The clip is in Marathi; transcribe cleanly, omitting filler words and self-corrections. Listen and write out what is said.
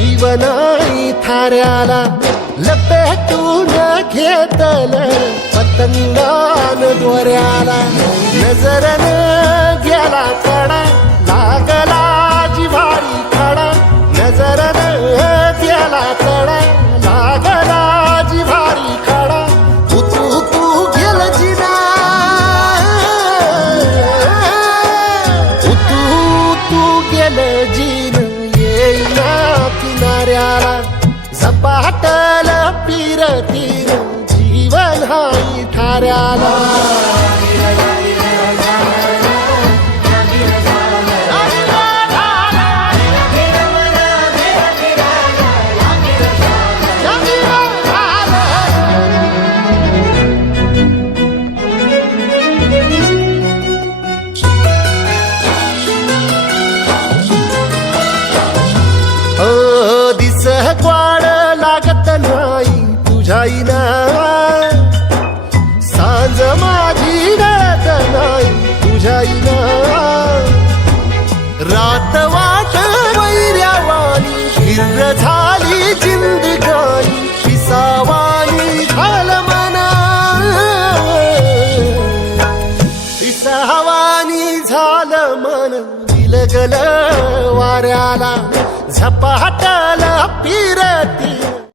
जीवनाई थाऱ्याला लपेटून घेतल पतंगान दोऱ्याला नजरन गेला कडा लागला जिव्हारी खडा नजरन गेला कडा लागला जिव्हारी खडा तू गेल जिना तू गेल जीन येईना किनाऱ्याला झपाटल पीर तीर जीवन हाई ठाऱ्याला दिस क्वाड लागत नाही तुझ्याईना सांज माझी गळत नाही तुझ्याईना रात वाट वैर्यावानी हिर झाली जिंदगानी पिसावानी झाल मना पिसावानी झाल मन विलगल वाऱ्याला झपाटल